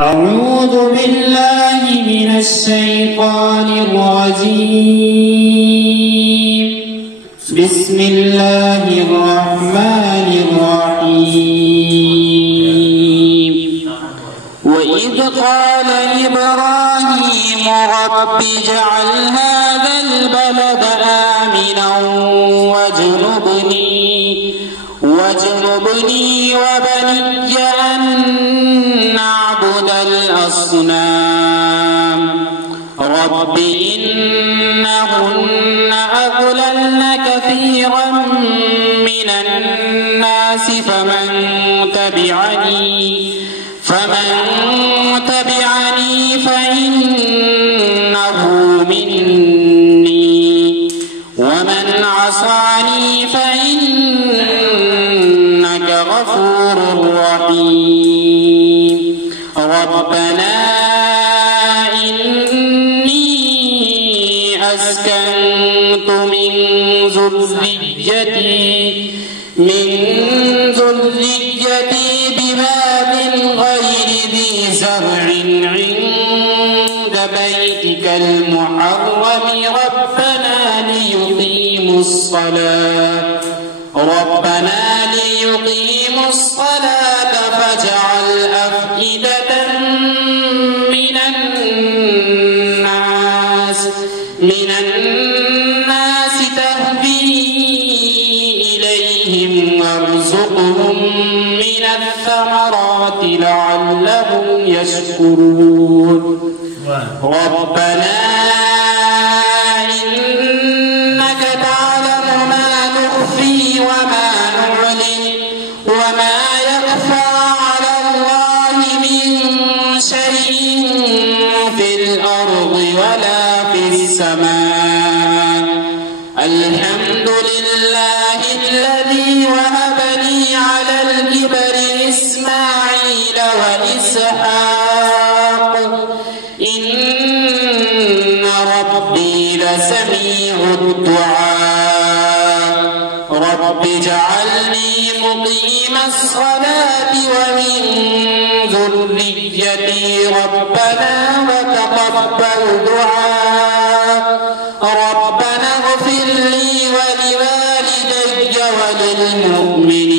أعوذ بالله من الشيطان الرجيم. بسم الله الرحمن الرحيم. وإذ قال إبراهيم رب اجعل هذا البلد آمنا واجنبني وبني أن نعبد الأصنام. رب إنهن أضللن كثيرا من الناس فمن تبعني فإنه مني ومن عصاني فإنك غفور رحيم. ربنا إني أسكنت من ذريتي بباب غير ذي زرع عند بيتك المحرم ربنا ليقيموا الصلاة فاجعل أفئدة من الناس تهوي إليهم وارزقهم من الثمرات لعلهم يشكرون. ربنا إنك تعلم ما نخفي وما نعلن وما يخفى على الله من شيء في الأرض ولا في السماء. الحمد لله الذي وهب لي على الكبر إسماعيل وإسحاق إن ربي لسميع الدعاء. رب اجعلني مقيم الصلاة ومن ذريتي ربنا وتقبل دعاء. ربنا اغفر لي ولوالدي وللمؤمنين